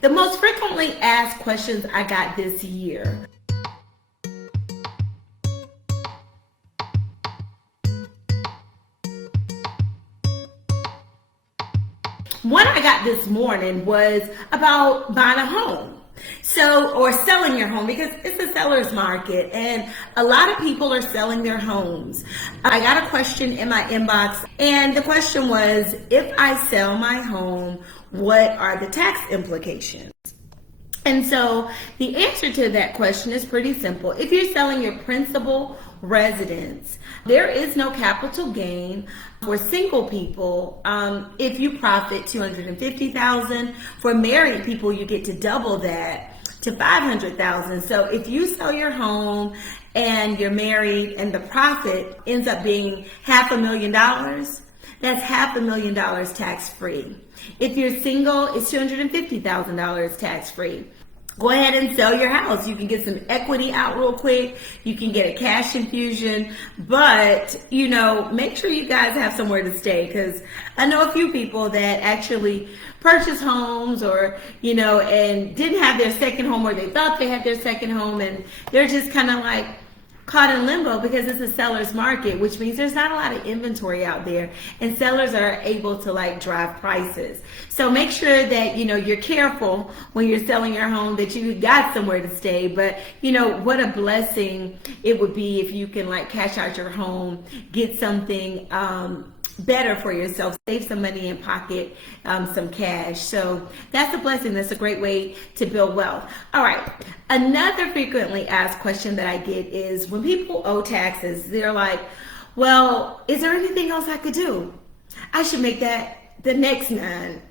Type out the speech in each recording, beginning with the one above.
The most frequently asked questions I got this year. One I got this morning was about buying a home. Or selling your home, because it's a seller's market and a lot of people are selling their homes. I got a question in my inbox and the question was, if I sell my home, what are the tax implications? And so the answer to that question is pretty simple. If you're selling your principal residence, there is no capital gain. For single people, if you profit $250,000, for married people, you get to double that to $500,000. So if you sell your home and you're married and the profit ends up being $500,000, that's $500,000 tax-free. If you're single, it's $250,000 tax-free. Go ahead and sell your house. You can get some equity out real quick. You can get a cash infusion, but make sure you guys have somewhere to stay, because I know a few people that actually purchased homes or, and didn't have their second home, or they thought they had their second home and they're just kind of like caught in limbo because it's a seller's market, which means there's not a lot of inventory out there and sellers are able to drive prices. So make sure that you're careful when you're selling your home, that you got somewhere to stay. But what a blessing it would be if you can cash out your home, get something better for yourself, save some money in pocket, some cash. So that's a blessing. That's a great way to build wealth. All right. Another frequently asked question that I get is when people owe taxes, they're like, well, is there anything else I could do? I should make that the next 9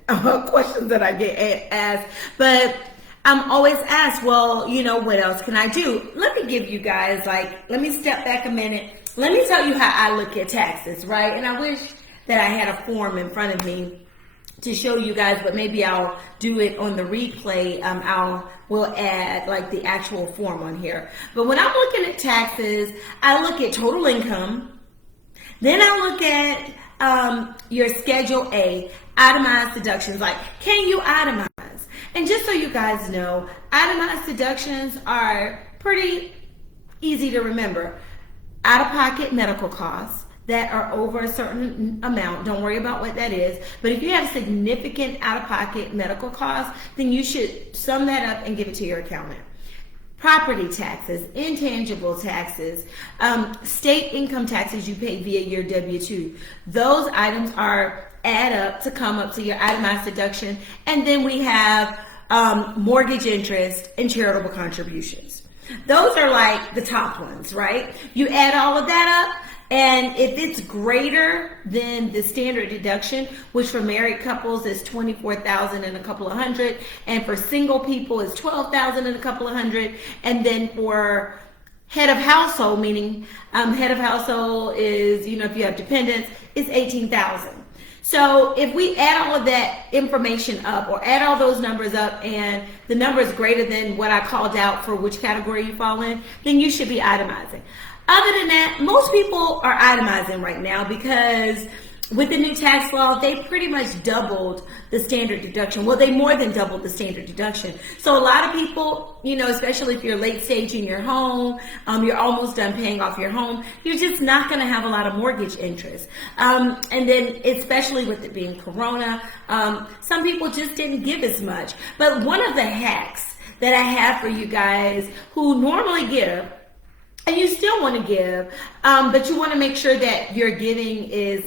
questions that I get asked. But I'm always asked, well, what else can I do? Let me give you guys, let me step back a minute. Let me tell you how I look at taxes, right? And I wish that I had a form in front of me to show you guys, but maybe I'll do it on the replay. We'll add the actual form on here. But when I'm looking at taxes, I look at total income. Then I look at your Schedule A, itemized deductions. Can you itemize? And just so you guys know, itemized deductions are pretty easy to remember. Out-of-pocket medical costs that are over a certain amount. Don't worry about what that is. But if you have significant out-of-pocket medical costs, then you should sum that up and give it to your accountant. Property taxes, intangible taxes, state income taxes you pay via your W-2. Those items add up to come up to your itemized deduction. And then we have mortgage interest and charitable contributions. Those are the top ones, right? You add all of that up, and if it's greater than the standard deduction, which for married couples is $24,000 and a couple of hundred, and for single people is $12,000 and a couple of hundred, and then for head of household, meaning head of household is, if you have dependents, it's $18,000. So if we add all of that information up, or add all those numbers up, and the number is greater than what I called out for which category you fall in, then you should be itemizing. Other than that, most people are itemizing right now because with the new tax law, they pretty much doubled the standard deduction. Well, they more than doubled the standard deduction. So a lot of people, especially if you're late stage in your home, you're almost done paying off your home, you're just not going to have a lot of mortgage interest. And then especially with it being Corona, some people just didn't give as much. But one of the hacks that I have for you guys who normally give, and you still want to give, but you want to make sure that your giving is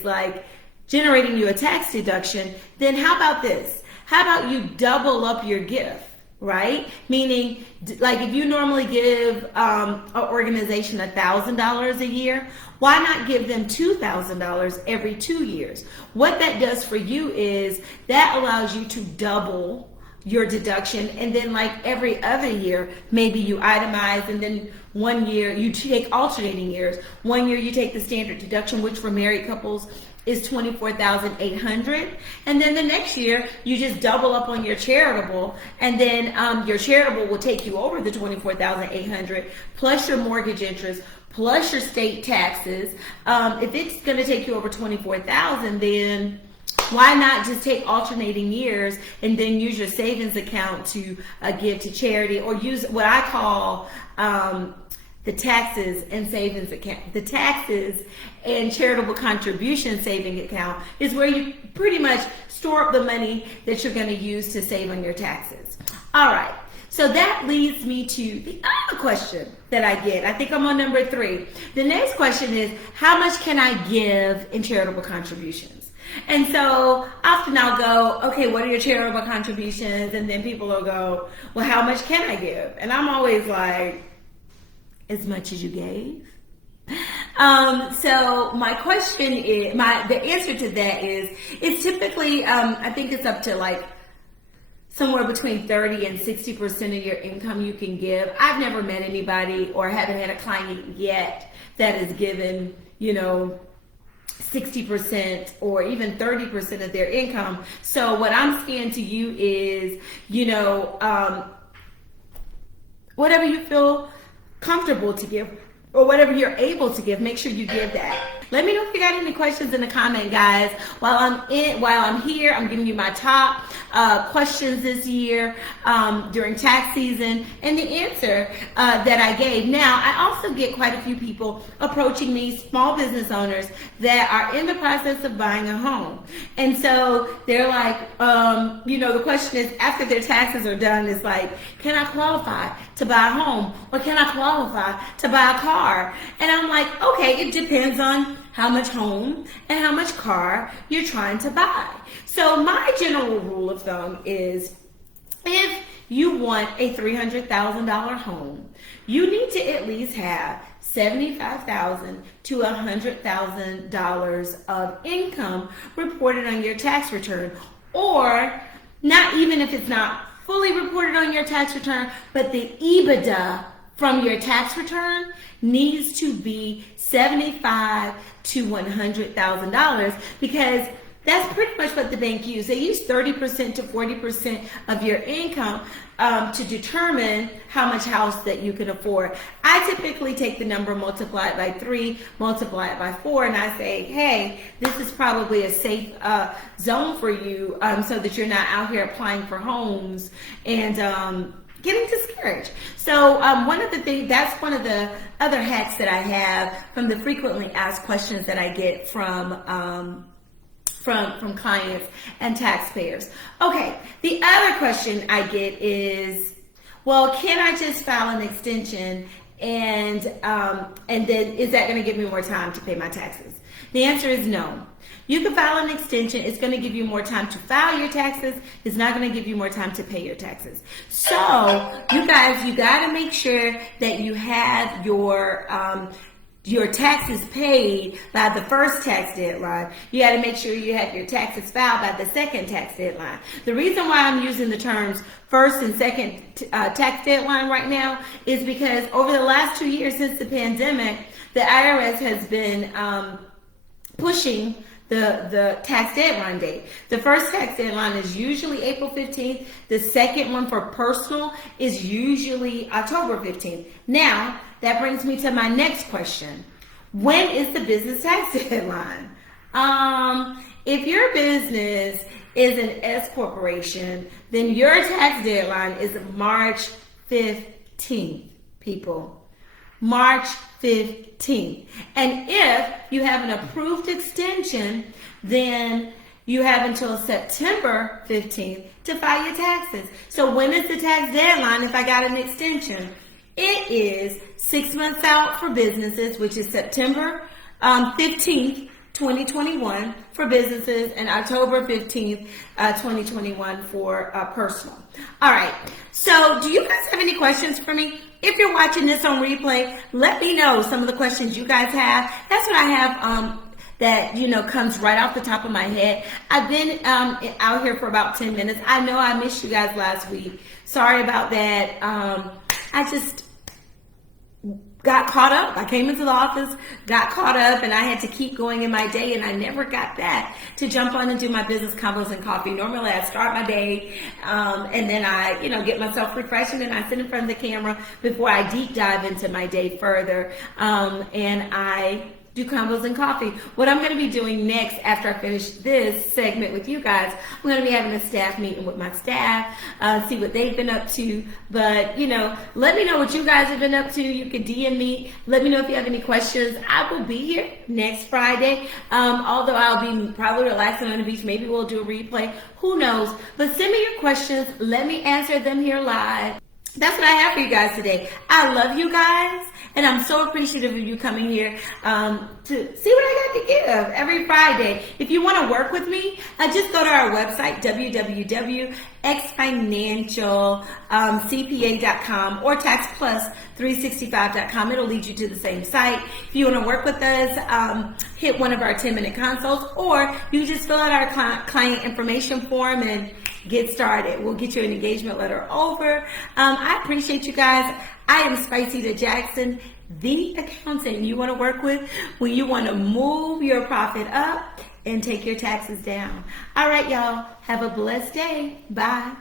generating you a tax deduction, then how about this? How about you double up your gift, right? Meaning, if you normally give an organization $1,000 a year, why not give them $2,000 every 2 years? What that does for you is that allows you to double your deduction, and then every other year, maybe you itemize, and then 1 year you take alternating years. 1 year you take the standard deduction, which for married couples is $24,800, and then the next year you just double up on your charitable, and then your charitable will take you over the $24,800 plus your mortgage interest plus your state taxes. If it's going to take you over $24,000, then Why not just take alternating years and then use your savings account to give to charity, or use what I call the taxes and savings account. The taxes and charitable contribution saving account is where you pretty much store up the money that you're going to use to save on your taxes. All right. So that leads me to the other question that I get. I think I'm on number 3. The next question is, how much can I give in charitable contributions? And so often I'll go, okay, what are your charitable contributions? And then people will go, well, how much can I give? And I'm always like, as much as you gave. So my question is, the answer to that is, it's typically, I think it's up to like somewhere between 30 and 60% of your income you can give. I've never met anybody or haven't had a client yet that has given, 60% or even 30% of their income. So what I'm saying to you is, whatever you feel comfortable to give, or whatever you're able to give, make sure you give that. Let me know if you got any questions in the comment, guys. While I'm here, I'm giving you my top questions this year during tax season and the answer that I gave. Now, I also get quite a few people approaching me, small business owners that are in the process of buying a home. And so they're like, the question is, after their taxes are done, it's like, can I qualify to buy a home? Or can I qualify to buy a car? And I'm like, okay, it depends on how much home and how much car you're trying to buy. So my general rule of thumb is, if you want a $300,000 home, you need to at least have $75,000 to $100,000 of income reported on your tax return, or not even if it's not fully reported on your tax return, but the EBITDA from your tax return needs to be $75,000 to $100,000, because that's pretty much what the bank uses. They use 30% to 40% of your income to determine how much house that you can afford. I typically take the number, multiply it by 3, multiply it by 4, and I say, hey, this is probably a safe zone for you, so that you're not out here applying for homes and getting discouraged. So that's one of the other hacks that I have from the frequently asked questions that I get from clients and taxpayers. Okay, the other question I get is, well, can I just file an extension and then is that going to give me more time to pay my taxes? The answer is no. You can file an extension. It's going to give you more time to file your taxes. It's not going to give you more time to pay your taxes. So you guys, you got to make sure that you have your taxes paid by the first tax deadline. You got to make sure you have your taxes filed by the second tax deadline. The reason why I'm using the terms first and second tax deadline right now is because over the last 2 years since the pandemic, the IRS has been pushing the tax deadline date. The first tax deadline is usually April 15th. The second one for personal is usually October 15th. Now, that brings me to my next question. When is the business tax deadline? If your business is an S corporation, then your tax deadline is March 15th, people. March 15th. And if you have an approved extension, then you have until September 15th to file your taxes. So when is the tax deadline if I got an extension? It is 6 months out for businesses, which is September 15th, 2021 for businesses, and October 15th, 2021 for personal. All right. So do you guys have any questions for me? If you're watching this on replay, let me know some of the questions you guys have. That's what I have that, comes right off the top of my head. I've been out here for about 10 minutes. I know I missed you guys last week. Sorry about that. I just got caught up. I came into the office, got caught up, and I had to keep going in my day, and I never got back to jump on and do my business combos and coffee. Normally I start my day and then I get myself refreshed, and then I sit in front of the camera before I deep dive into my day further, and I do combos and coffee. What I'm going to be doing next after I finish this segment with you guys, I'm going to be having a staff meeting with my staff, see what they've been up to. But, let me know what you guys have been up to. You can DM me. Let me know if you have any questions. I will be here next Friday, although I'll be probably relaxing on the beach. Maybe we'll do a replay. Who knows? But send me your questions. Let me answer them here live. That's what I have for you guys today. I love you guys, and I'm so appreciative of you coming here to see what I got to give every Friday. If you want to work with me, just go to our website, www.xfinancialcpa.com or taxplus365.com. It'll lead you to the same site. If you want to work with us, hit one of our 10-minute consults, or you just fill out our client information form and get started. We'll get you an engagement letter over. I appreciate you guys. I am Spiceda Jackson, the accountant you want to work with when you want to move your profit up and take your taxes down. All right, y'all. Have a blessed day. Bye.